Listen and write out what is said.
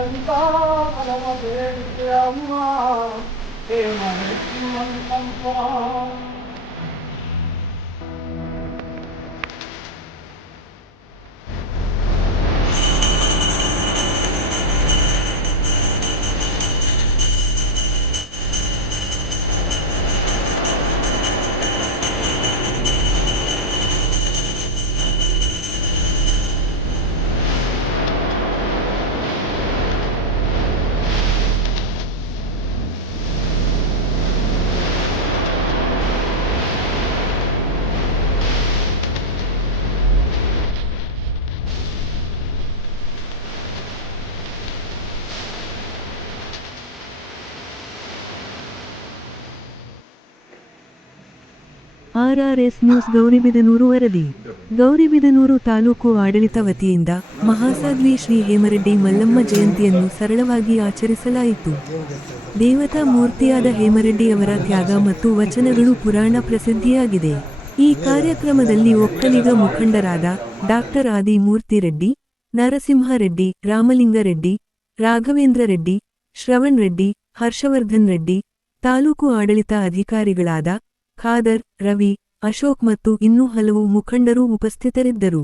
ఎంత పరమ దేవికి అమ్మా ఏమమ్మా RRS ನ್ಯೂಸ್ ಗೌರಿಬಿದನೂರು ವರದಿ. ಗೌರಿಬಿದನೂರು ತಾಲೂಕು ಆಡಳಿತ ವತಿಯಿಂದ ಮಹಾಸಾಧ್ವಿ ಶ್ರೀ ಹೇಮರೆಡ್ಡಿ ಮಲ್ಲಮ್ಮ ಜಯಂತಿಯನ್ನು ಸರಳವಾಗಿ ಆಚರಿಸಲಾಯಿತು. ದೇವತಾ ಮೂರ್ತಿಯಾದ ಹೇಮರೆಡ್ಡಿ ಅವರ ತ್ಯಾಗ ಮತ್ತು ವಚನಗಳು ಪುರಾಣ ಪ್ರಸಿದ್ಧಿಯಾಗಿದೆ. ಈ ಕಾರ್ಯಕ್ರಮದಲ್ಲಿ ಒಕ್ಕಲಿಗ ಮುಖಂಡರಾದ ಡಾಕ್ಟರ್ ಆದಿ ಮೂರ್ತಿರೆಡ್ಡಿ, ನರಸಿಂಹರೆಡ್ಡಿ, ರಾಮಲಿಂಗರೆಡ್ಡಿ, ರಾಘವೇಂದ್ರ ರೆಡ್ಡಿ, ಶ್ರವಣ್ ರೆಡ್ಡಿ, ಹರ್ಷವರ್ಧನ್ ರೆಡ್ಡಿ, ತಾಲೂಕು ಆಡಳಿತ ಅಧಿಕಾರಿಗಳಾದ ಖಾದರ್, ರವಿ, ಅಶೋಕ್ ಮತ್ತು ಇನ್ನೂ ಹಲವು ಮುಖಂಡರು ಉಪಸ್ಥಿತರಿದ್ದರು.